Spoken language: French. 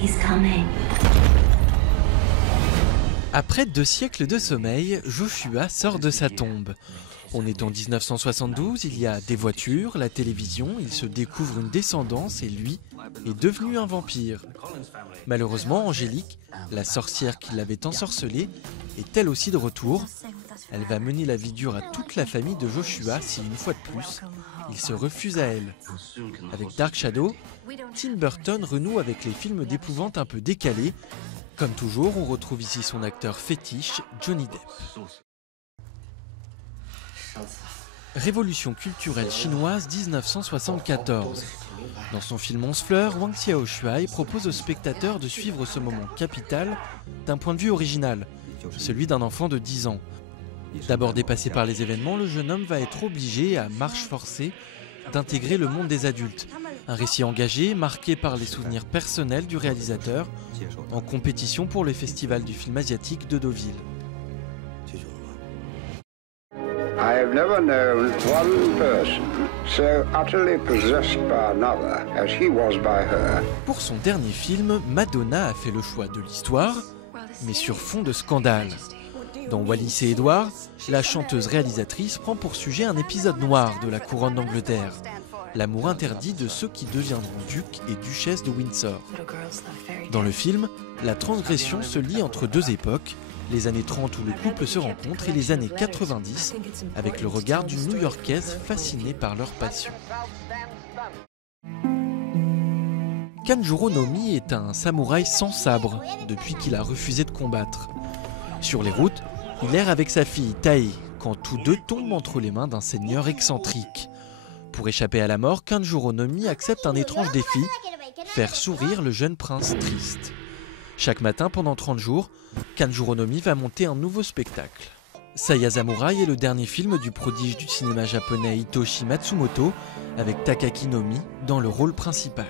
He's coming. Après 2 siècles de sommeil, Joshua sort de sa tombe. On est en 1972, il y a des voitures, la télévision, il se découvre une descendance et lui est devenu un vampire. Malheureusement, Angélique, la sorcière qui l'avait ensorcelé, est elle aussi de retour. Elle va mener la vie dure à toute la famille de Joshua si, une fois de plus, il se refuse à elle. Avec Dark Shadow, Tim Burton renoue avec les films d'épouvante un peu décalés. Comme toujours, on retrouve ici son acteur fétiche, Johnny Depp. Révolution culturelle chinoise 1974. Dans son film 11 fleurs, Wang Xiaoshuai propose aux spectateurs de suivre ce moment capital d'un point de vue original, celui d'un enfant de 10 ans. D'abord dépassé par les événements, le jeune homme va être obligé, à marche forcée, d'intégrer le monde des adultes. Un récit engagé, marqué par les souvenirs personnels du réalisateur, en compétition pour le festival du film asiatique de Deauville. I have never known one person so utterly possessed by another as he was by her. Pour son dernier film, Madonna a fait le choix de l'histoire, mais sur fond de scandale. Dans Wallis et Edward, la chanteuse réalisatrice prend pour sujet un épisode noir de la couronne d'Angleterre, l'amour interdit de ceux qui deviendront ducs et duchesses de Windsor. Dans le film, la transgression se lie entre 2 époques, les années 30 où le couple se rencontre et les années 90 avec le regard d'une New-Yorkaise fascinée par leur passion. Kanjuro no Mi est un samouraï sans sabre depuis qu'il a refusé de combattre. Sur les routes, il erre avec sa fille Tae quand tous deux tombent entre les mains d'un seigneur excentrique. Pour échapper à la mort, Kanjuro no Mi accepte un étrange défi, faire sourire le jeune prince triste. Chaque matin pendant 30 jours, Kanjuro no Mi va monter un nouveau spectacle. Saya Samurai est le dernier film du prodige du cinéma japonais Hitoshi Matsumoto avec Takaaki no Mi dans le rôle principal.